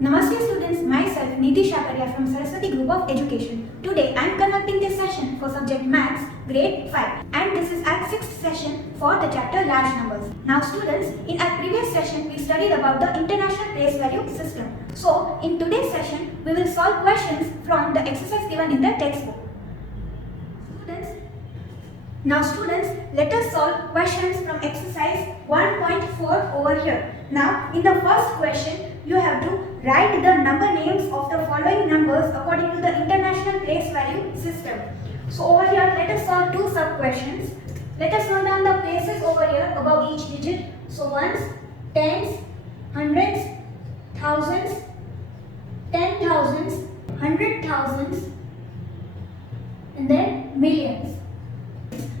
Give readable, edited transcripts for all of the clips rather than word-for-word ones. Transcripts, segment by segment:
Namaste students, myself Nidhi Shakaria from Saraswati Group of Education. Today I am conducting this session for subject Maths grade 5 and this is our 6th session for the chapter large numbers. Now students, in our previous session we studied about the international place value system. So in today's session we will solve questions from the exercise given in the textbook. Students, let us solve questions from exercise 1.4 over here. Now in the first question you have to write the number names of the following numbers according to the international place value system. So over here let us solve two sub questions. Let us note down the places over here above each digit. So ones, tens, hundreds, thousands, 10,000s, 100,000s and then millions.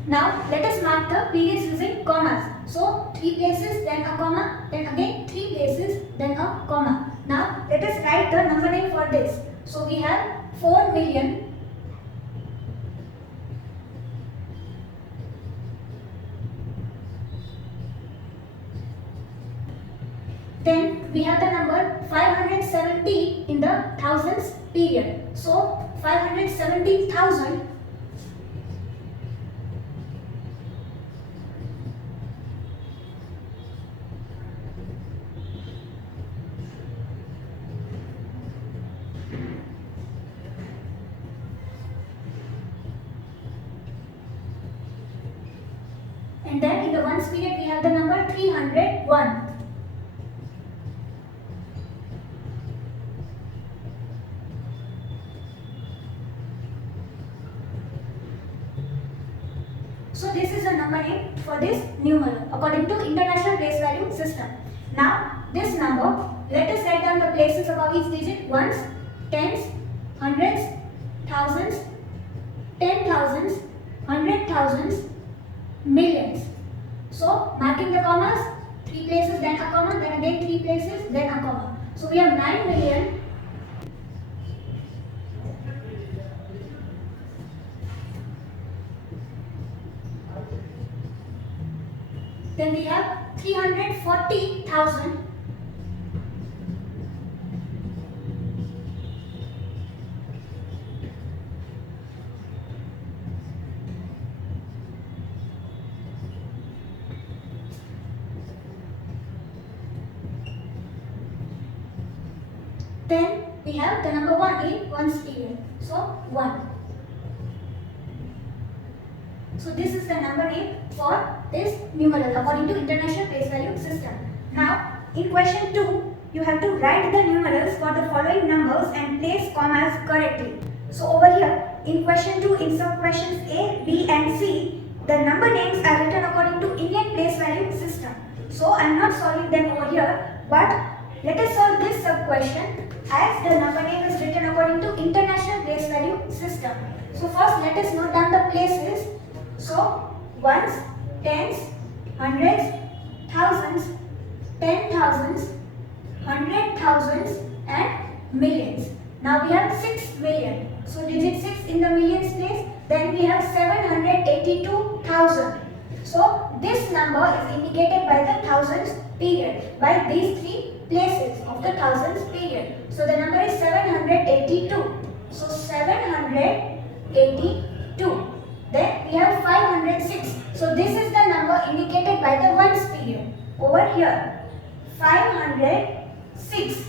Now let us mark the periods using commas. So 3 places, then a comma, then again 3 places, then a comma. Now let us write the number name for this. So we have 4 million. Then we have the number 570 in the thousands period. So 570,000. And then in the ones period we have the number 301. So this is the number name for this numeral according to international place value system. Now this number, let us write down the places above each digit. Ones, tens, hundreds, thousands, 10,000s, 100,000s, millions. So marking the commas, 3 places, then a comma, then again 3 places, then a comma. So we have 9 million. Then we have 340,000. Then we have the number 1 in ones period. So 1. So this is the number name for this numeral according to international place value system. Now in question 2 you have to write the numerals for the following numbers and place commas correctly. So over here in question 2 in sub questions A, B and C the number names are written according to Indian place value system. So I am not solving them over here, but let us solve this sub question as the number name is written according to international place value system. So first let us note down the places. So ones, tens, hundreds, thousands, 10,000s, 100,000s and millions. Now we have 6 million. So digit 6 in the millions place. Then we have 782,000. So this number is indicated by the thousands period, by these 3 places of the thousands period. So the number is 782. So 782. Then we have 506. So this is the number indicated by the ones period. Over here 506.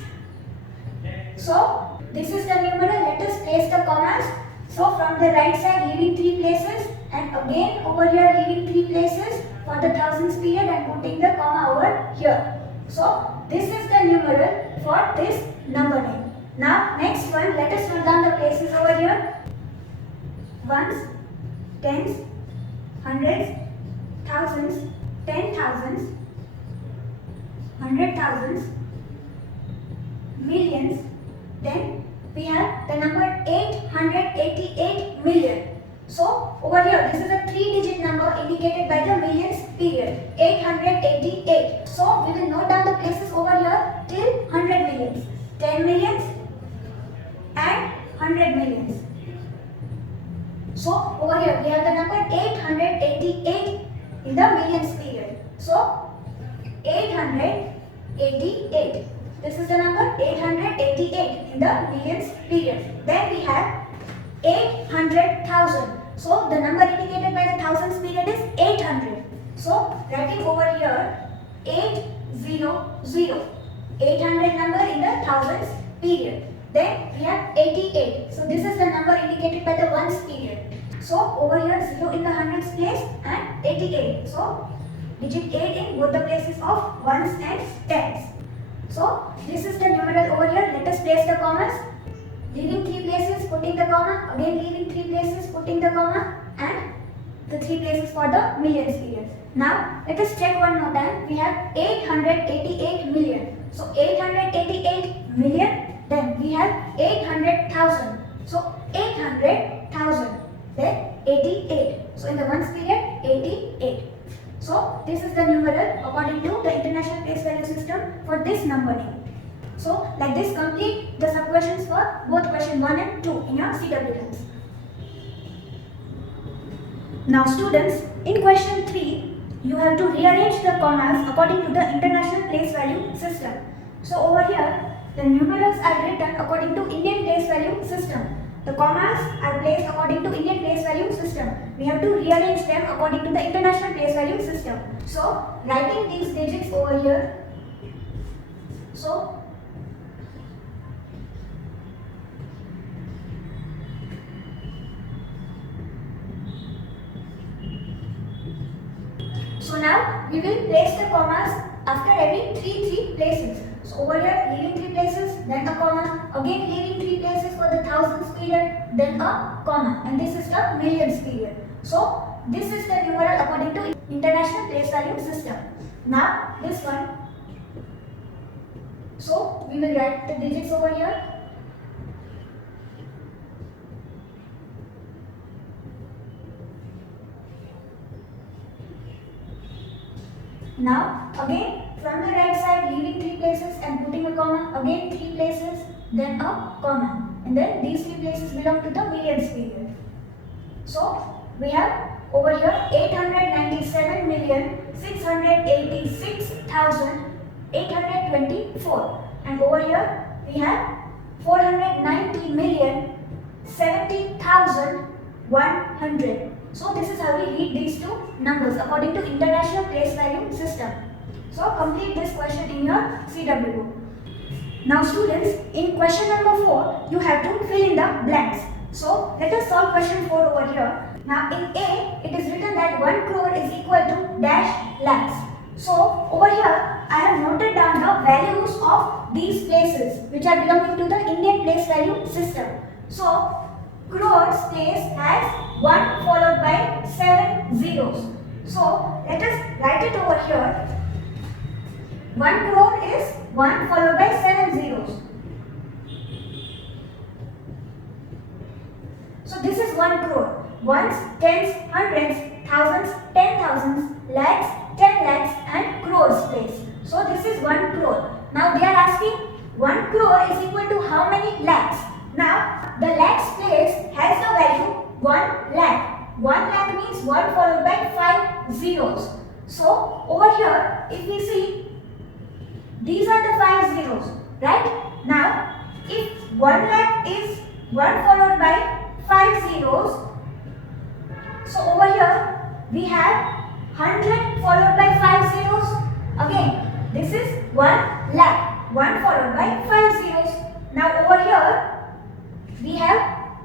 So this is the numeral. Let us place the commas. So from the right side leaving 3 places and again over here leaving 3 places for the thousands period and putting the comma over here. So this is the numeral for this number name. Now next one, let us note down the places over here. Ones, tens, hundreds, thousands, 10,000s, 100,000s, millions. Then we have the number 888 million. So over here this is a 3-digit number indicated by the millions period, 888. So we will note down the places over here till 100 millions, 10 millions and 100 millions. So over here we have the number 888 in the millions period. So 888. This is the number 888. the millions period. Then we have 800,000. So the number indicated by the thousands period is 800. So writing over here 800. 800 number in the thousands period. Then we have 88. So this is the number indicated by the ones period. So over here 0 in the hundreds place and 88. So digit 8 in both the places of ones and tens. So this is the numeral over here. Let us place the commas. Leaving 3 places, putting the comma. Again leaving 3 places, putting the comma. And the 3 places for the millions period. Now let us check one more time. We have 888 million. So 888 million. Then we have 800,000. So 800,000. Then 88. So in the ones period 88. So this is the numeral according to the International Place Value System for this numbering. So like this complete the sub questions for both question 1 and 2 in your CWLs. Now students, in question 3 you have to rearrange the commas according to the International Place Value System. So over here the numerals are written according to Indian Place Value System. The commas are placed according to Indian Place Value System. We have to rearrange them according to the International Place Value System. So writing these digits over here. So now we will place the commas after every 3 places. So over here leaving 3 places, then a comma, again leaving 3 places for the thousands period, then a comma, and this is the millions period. So this is the numeral according to International Place Value System. Now this one. So we will write the digits over here. Now again from the right side leaving 3 places and putting a comma, again 3 places, then a comma, and then these 3 places belong to the millions period. So we have over here 897,686,824, and over here we have 490,070,100. So this is how we read these two numbers according to International Place Value System. So complete this question in your CW book. Now students, in question number 4, you have to fill in the blanks. So let us solve question 4 over here. Now in A, it is written that 1 crore is equal to dash lakhs. So over here, I have noted down the values of these places which are belonging to the Indian Place Value System. So crores place has 1 followed by 7 zeros. So let us write it over here. 1 crore is 1 followed by 7 zeros. So this is 1 crore. Ones, tens, hundreds, thousands, 10,000s, lakhs, 10 lakhs and crores place. So this is 1 crore. Now they are asking 1 crore is equal to how many lakhs? Now the lakhs place has the value 1 lakh. 1 lakh means 1 followed by 5 zeros. So over here if we see these are the 5 zeros, right? Now if 1 lakh is 1 followed by 5 zeros, so over here we have 100 followed by 5 zeros. Again this is 1 lakh, 1 followed by 5 zeros. Now over here we have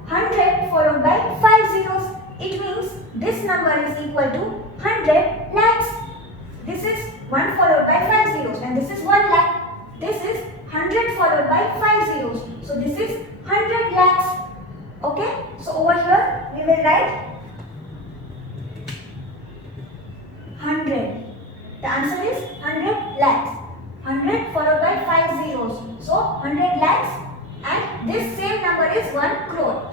100 followed by 5 zeros. It means this number is equal to 100 lakhs. This is 1 followed by 5 zeros and this is 1 lakh. This is 100 followed by 5 zeros. So this is 100 lakhs. Okay. So over here we will write 100. The answer is 100 lakhs. 100 followed by 5 zeros. So 100 lakhs, and this same number is 1 crore.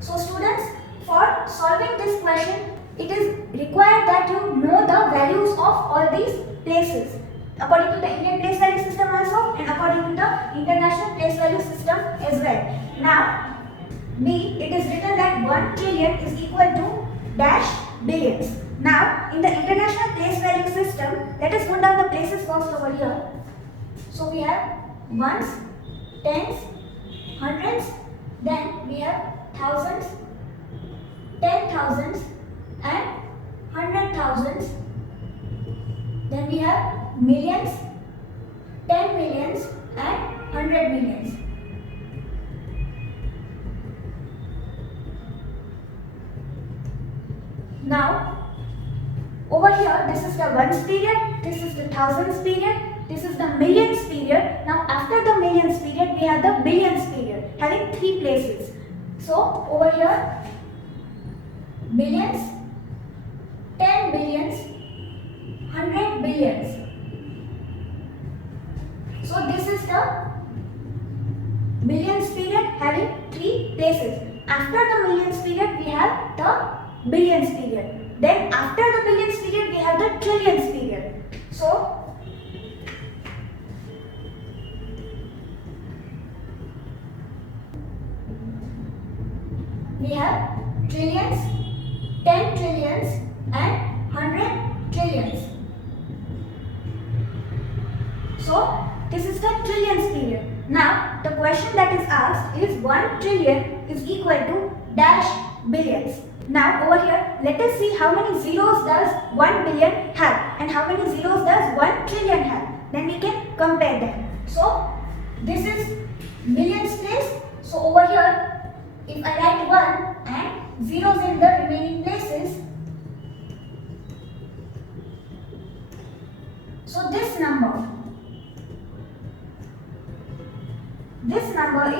So students, for solving this question, it is required that you know the values of all these places according to the Indian Place Value System also and according to the International Place Value System as well. Now B, it is written that 1 trillion is equal to dash billions. Now, in the international place value system, let us put down the places first over here. So we have ones, tens, hundreds, then we have thousands, 10,000s and 100,000s. Then we have millions, 10 millions and 100 millions. Now, over here, this is the ones period, this is the thousands period, this is the millions period. Now, after the millions period, we have the billions period, having 3 places. So, over here, billions, 10 billions, 100 billions. So, this is the billions period having 3 places. After the millions period, we have the billions period. Then after the billions period, we have the trillions period. So, we have trillions, 10 trillions and 100 trillions. So, this is the trillions period. Now, the question that is asked is 1 trillion is equal to dash billions. Now, over here, let us see how many zeros does 1 billion have and how many zeros does 1 trillion have. Then we can compare them. So, this is millions place. So, over here, if I write 1 and zeros in the remaining places, so this number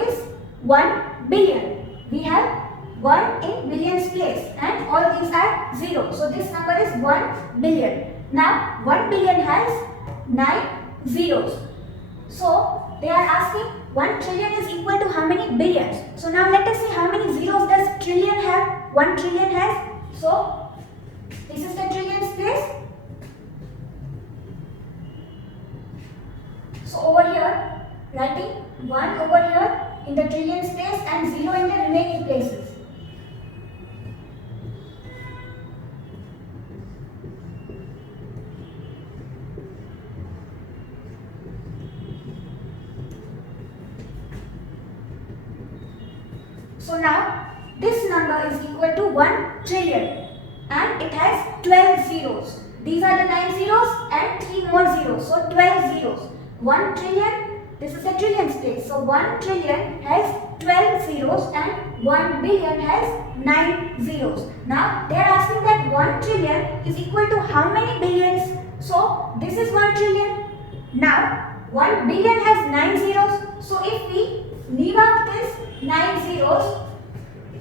is 1 billion. We have 1 in billions place and all these are 0. So this number is 1 billion. Now 1 billion has 9 zeros. So they are asking 1 trillion is equal to how many billions. So now let us see how many zeros does trillion have. 1 trillion has. So this is the trillions place. So over here, writing 1 over here in the trillions place and 0 in the remaining places. So now this number is equal to 1 trillion and it has 12 zeros. These are the 9 zeros and 3 more zeros. So 12 zeros. 1 trillion, this is a trillions place. So 1 trillion has 12 zeros and 1 billion has 9 zeros. Now they are asking that 1 trillion is equal to how many billions? So this is 1 trillion. Now 1 billion has 9 zeros. So if we leave out this 9 zeros,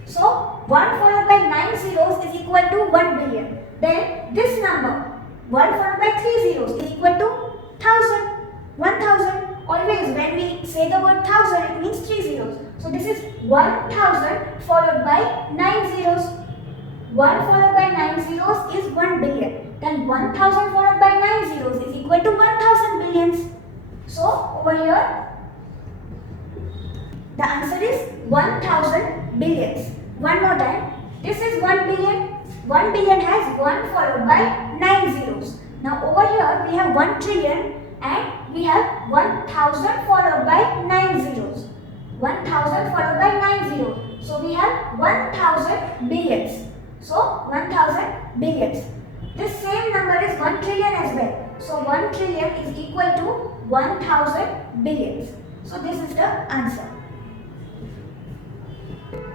so 1 followed by 9 zeros is equal to 1 billion. Then this number 1 followed by 3 zeros is equal to 1000. 1000. Always when we say the word 1000, it means 3 zeros. So this is 1000 followed by 9 zeros. 1 followed by 9 zeros is 1 billion. Then 1000 followed by 9 zeros is equal to 1000 billions. So over here, the answer is 1000 billions. One more time. This is 1 billion. 1 billion has 1 followed by 9 zeros. Now over here we have 1 trillion and we have 1000 followed by 9 zeros. 1000 followed by 9 zeros. So we have 1000 billions. So 1000 billions. This same number is 1 trillion as well. So 1 trillion is equal to 1000 billions. So this is the answer.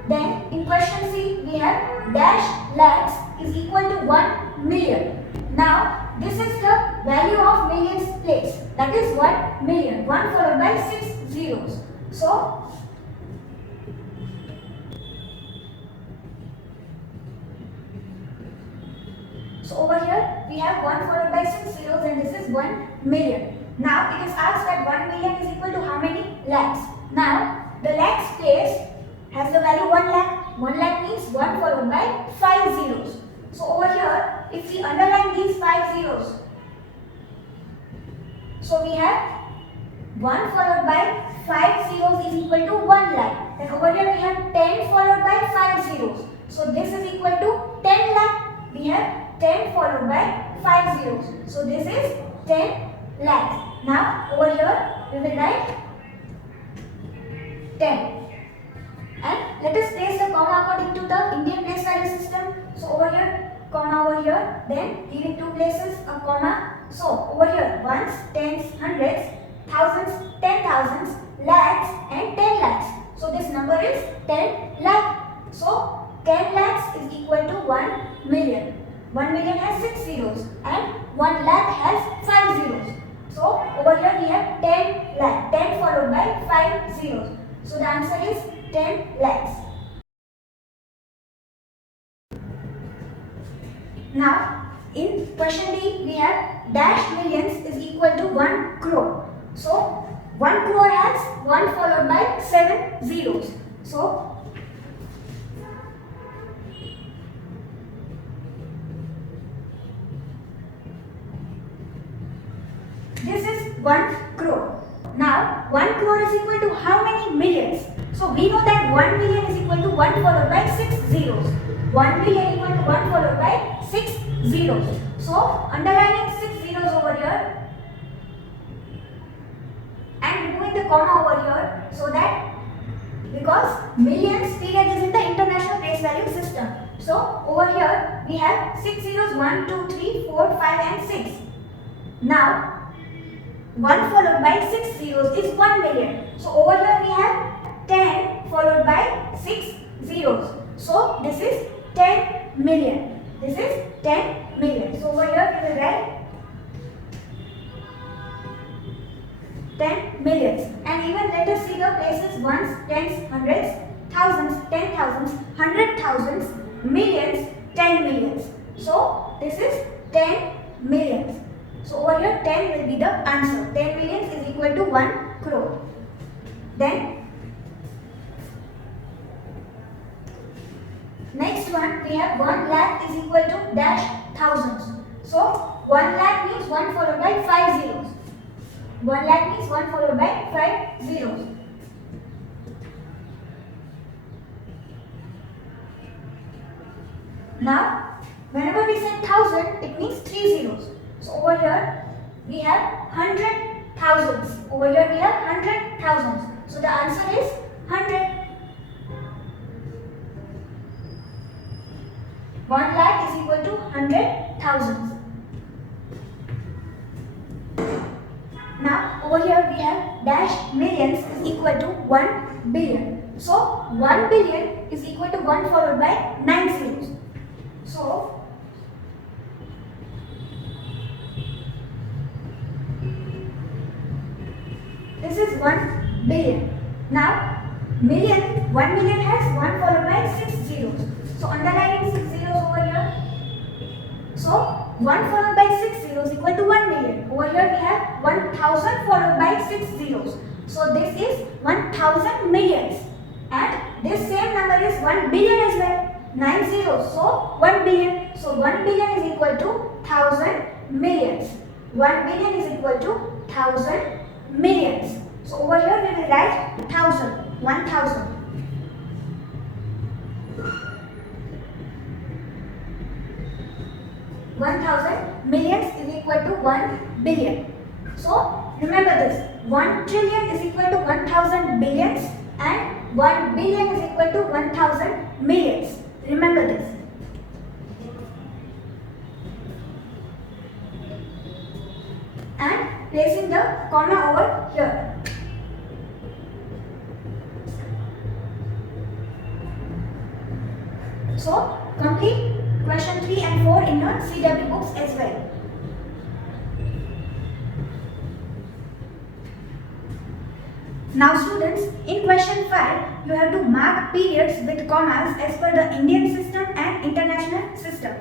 Then in question C, we have dash lakhs is equal to 1 million. Now this is the value of millions place. That is 1 million. 1 followed by 6 zeros. So over here we have 1 followed by 6 zeros and this is 1 million. Now it is asked that 1 million is equal to how many lakhs. Now the lakhs place has the value 1 lakh. 1 lakh means 1 followed by 5 zeros. So over here, if we underline these 5 zeros, so we have 1 followed by 5 zeros is equal to 1 lakh. Then over here we have 10 followed by 5 zeros. So this is equal to 10 lakh. we have 10 followed by 5 zeros. So this is 10 lakhs. Now over here we will write 10. And let us place the comma according to the Indian place value system. So over here, comma over here, then leaving two places a comma. So over here, ones, tens, hundreds, thousands, 10,000s, lakhs and 10 lakhs. So this number is 10 lakh. So 10 lakhs is equal to 1 million. 1 million has 6 zeros and 1 lakh has 5 zeros. So over here we have 10 lakh, 10 followed by 5 zeros. So the answer is 10 lakhs. Now, in question D, we have dash millions is equal to 1 crore. So, 1 crore has 1 followed by 7 zeros. So, this is 1 crore. Now, 1 crore is equal to how many millions? So we know that 1 million is equal to 1 followed by 6 zeros. 1 million equal to 1 followed by 6 zeros. So underlining 6 zeros over here and removing the comma over here, so that because millions period is in the international place value system. So over here we have 6 zeros, 1, 2, 3, 4, 5 and 6. Now 1 followed by 6 zeros is 1 million. So over here we have 10 followed by 6 zeros. So this is 10 million. This is 10 million. So over here we will write 10 millions. And even let us see the places ones, tens, hundreds, thousands, 10,000s, 100,000s, millions, 10 millions. So this is 10 millions. So over here 10 will be the answer. 10 millions is equal to 1 crore. Then next one, we have 1 lakh is equal to dash thousands. So 1 lakh means 1 followed by 5 zeros. 1 lakh means 1 followed by 5 zeros. Now, whenever we say 1000, it means 3 zeros. So over here, we have 100 thousands. Over here, we have 100 thousands. So the answer is 100. 1 lakh is equal to 100 thousands. Now, over here, we have dash millions is equal to 1 billion. So, 1 billion is equal to 1 followed by 9 zeros. So, this is 1 billion. Now, 1 million has 1 followed by 6 zeros. So, underlining 6 zeros over here. So, 1 followed by 6 zeros equal to 1 million. Over here we have 1000 followed by 6 zeros. So, this is 1000 millions. And this same number is 1 billion as well. 9 zeros. So, 1 billion. So, 1 billion is equal to 1000 millions. 1 billion is equal to 1000 millions. So, over here we will write 1000. 1000. Millions is equal to 1 billion. So remember this, 1 trillion is equal to 1000 billions and 1 billion is equal to 1000 millions. Remember this. And placing the comma over here. So complete question 3 and 4 in your CW books as well. Now students, in question 5, you have to mark periods with commas as per the Indian system and international system.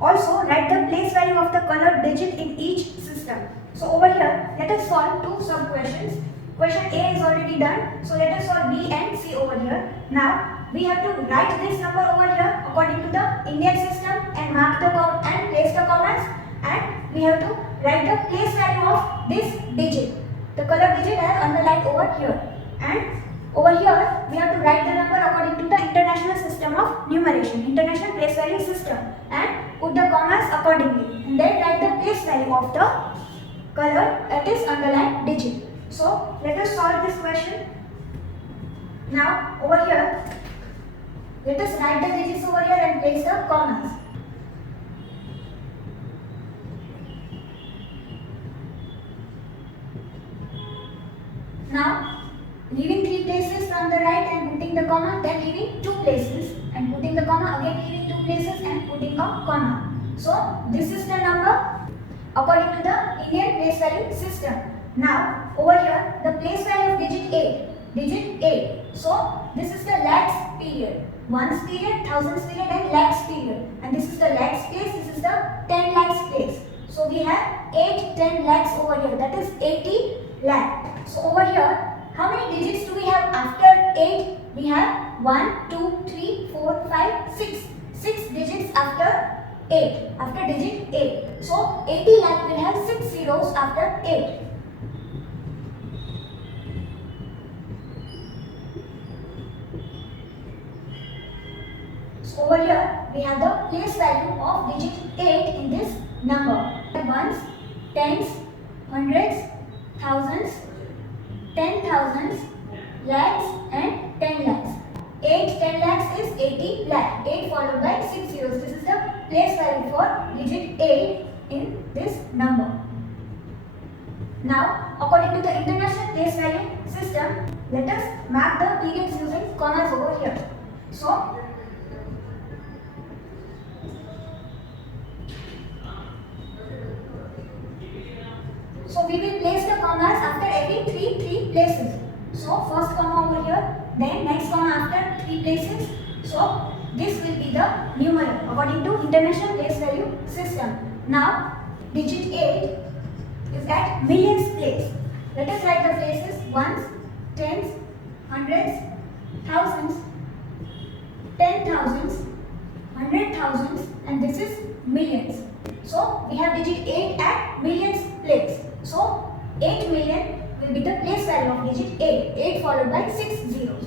Also, write the place value of the colored digit in each system. So over here, let us solve two sub-questions. Question A is already done, so let us solve B and C over here. Now, we have to write this number over here according to the Indian system and mark the and place the commas, and we have to write the place value of this digit. The color digit I have underlined over here, and over here we have to write the number according to the international system of numeration, international place value system, and put the commas accordingly and then write the place value of the color, that is underlined digit. So let us solve this question. Now over here, let us write the digits over here and place the commas. Now leaving 3 places from the right and putting the comma, then leaving 2 places and putting the comma, again leaving 2 places and putting a comma. So this is the number according to the Indian place value system. Now over here, the place value of digit 8. So this is the lakhs period, ones period, thousands period and lakhs period, and this is the lakhs place, this is the 10 lakhs place. So we have 8 10 lakhs over here, that is 80 lakh. So over here, how many digits do we have after 8? We have 1, 2, 3, 4, 5, 6. 6 digits after 8, after digit 8. So 80 lakh will have 6 zeros after 8. So over here, we have the place value of digit 8 in this number. Ones, tens, hundreds, thousands, 10,000s, lakhs and 10 lakhs. 8 10 lakhs is 80 lakh. 8 followed by 6 zeros. This is the place value for digit 8 in this number. Now, according to the international place value system, let us mark the periods using commas over here. So we will place the commas after every 3 places. So first comma over here, then next comma after 3 places. So this will be the numeral according to international place value system. Now digit 8 is at millions place. Let us write the places: ones, tens, hundreds, thousands, 10,000s, 100,000s, and this is millions. So we have digit 8 at millions place. So 8 million will be the place value of digit 8. 8 followed by 6 zeros.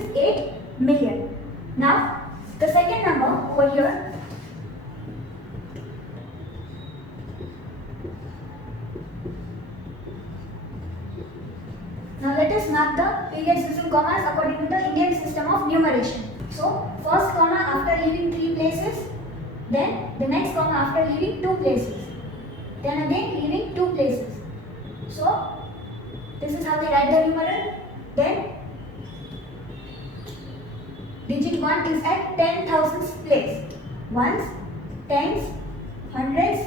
$8 million. Now the second number over here, now let us mark the periods using commas according to the Indian system of numeration. So first comma after leaving 3 places, then the next comma after leaving 2 places, then again leaving 2 places. So this is how we write the numeral. Then digit 1 is at 10,000s place. Ones, tens, hundreds,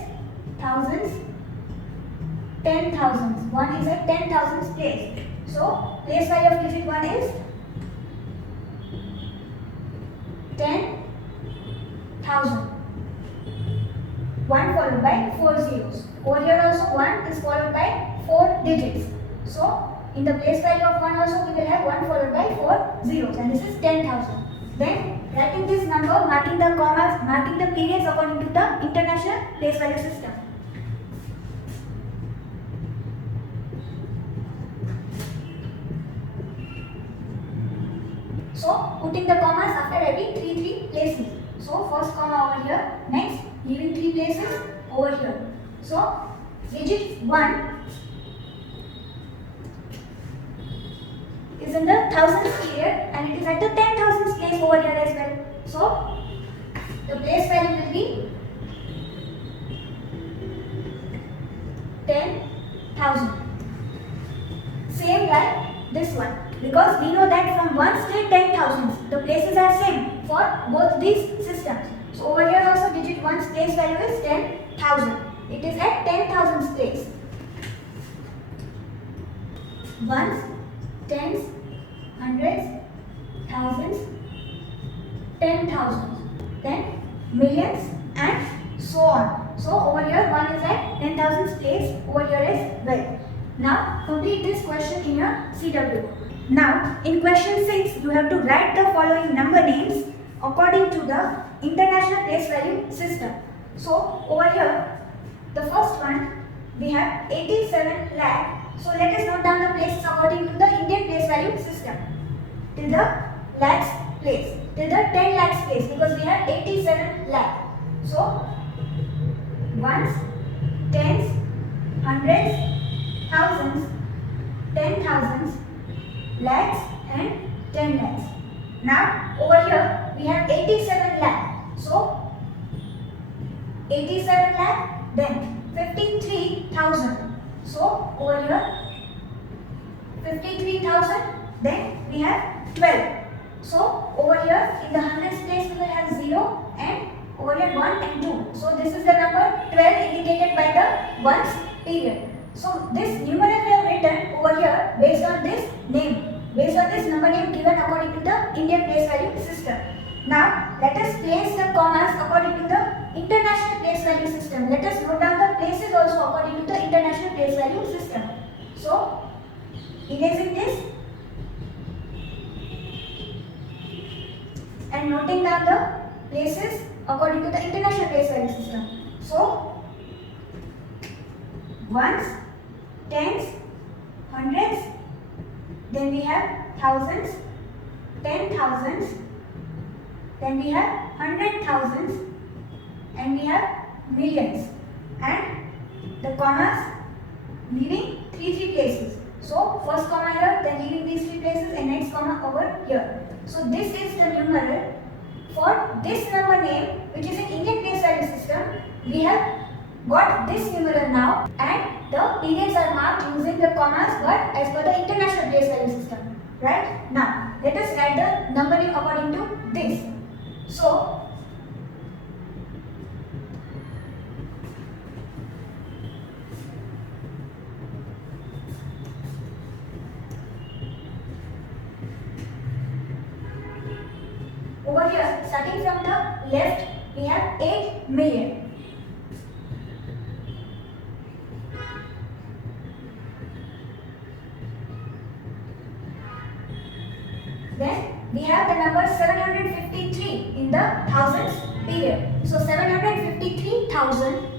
thousands, 10,000s. 1 is at 10,000s place. So place value of digit 1 is 10,000. 1 followed by 4 zeros. Over here also 1 is followed by 4 digits. So in the place value of 1 also we will have 1 followed by 4 zeros, and this is 10,000. Then writing this number, marking the commas, marking the periods according to the international place value system. So putting the commas after every 3 places. So first comma over here, next leaving 3 places over here. So digit 1 is in the thousands period and it is at the 10,000s place over here as well. So the place value will be 10,000. Same like this one, because we know that from 1s till 10,000s the places are same for both these systems. So over here also digit 1's place value is 10,000. It is at 10,000's place. Ones, tens, hundreds, thousands, 10,000s, then millions and so on. So over here 1 is at 10,000's place, over here is well. Now complete this question in your CW. Now in question 6 you have to write the following number names according to the international place value system. So over here the first one we have 87 lakh So let us note down the places according to the Indian place value system. Till the lakhs place, till the 10 lakhs place, because we have 87 lakh. So ones, tens, hundreds, thousands, 10,000s, lakhs and 10 lakhs. Now over here we have 87 lakh. So 87 lakh, then 53,000. So over here 53,000, then we have 12. So over here in the hundreds place we will have 0 and over here 1 and 2. So this is the number 12 indicated by the ones period. So this numeral we have written over here based on this name, based on this number name given according to the Indian place value system. Now let us place the commas according to the international place value system. Let us note down the places also according to the international place value system. So erasing this and noting down the places according to the international place value system. So ones, tens, hundreds, then we have thousands, 10,000s, then we have 100,000s, and we have millions, and the commas leaving three places. So first comma here, then leaving these 3 places, and next comma over here. So this is the numeral for this number name, which is an Indian place value system. We have got this numeral now, and the periods are marked using the commas, but as per the international place value system. Right? Now let us write the number name according to this. So over here, starting from the left, we have 8 million. Then we have the number 753 in the thousands period. So 753,000.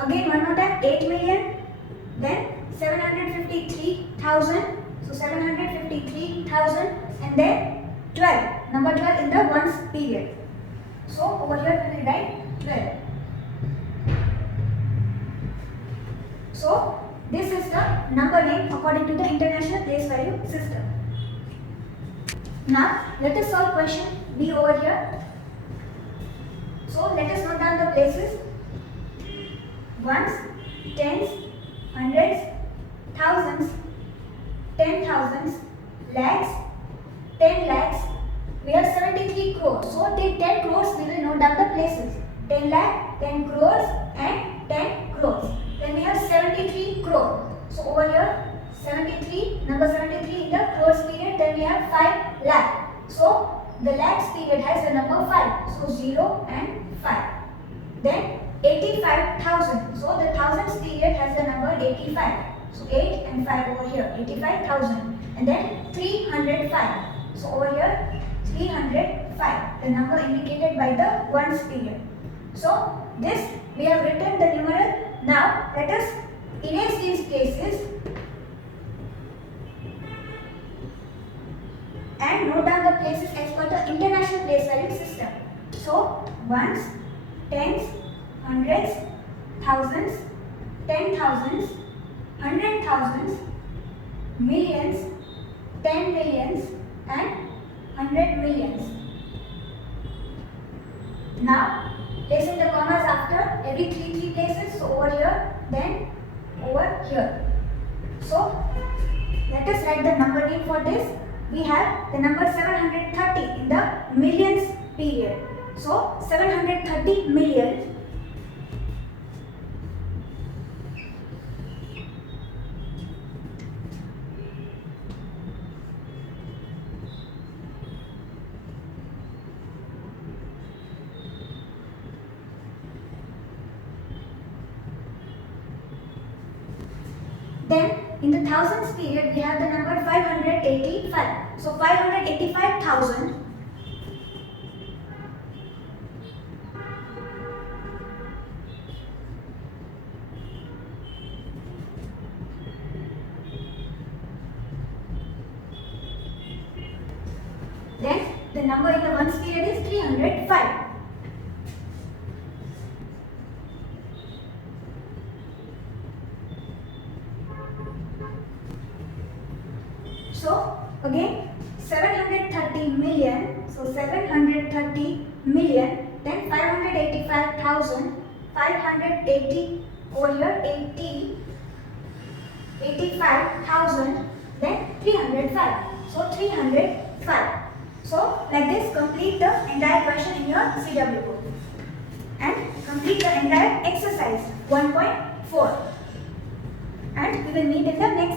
Again one more time, 8 million, then 753,000, so 753,000, and then 12, number 12 in the ones period. So over here we will write 12. So this is the number name according to the international place value system. Now let us solve question B over here. So let us note down the places. Ones, tens, hundreds, thousands, 10,000s, lakhs, 10 lakhs. We have 73 crores. So till 10 crores we will note down the places. 10 lakh, 10 crores and 10 crores. Then we have 73 crore. So over here 73, number 73 in the crores period. Then we have 5 lakh. So the lakhs period has the number 5. So 0 and 5. Then 85,000. So the thousands period has the number 85. So 8 and 5 over here, 85,000. And then 305. So over here 305, the number indicated by the ones period. So this we have written the numeral. Now let us erase these places and note down the places as per the international place value system. So ones, tens, hundreds, thousands, 10,000s, 100,000s, millions, 10 millions, and 100 millions. Now placing the commas after every three places. So over here, then over here. So let us write the number name for this. We have the number 730 in the millions period. So 730 million. Then in the thousands period we have the number 585. So 585,000 then the number in the ones period is 305. So again 730 million, so 730 million, then 585,000, 580 over here 85,000, then 305. So 305. So like this complete the entire question in your CW book and complete the entire exercise 1.4, and we will meet in the next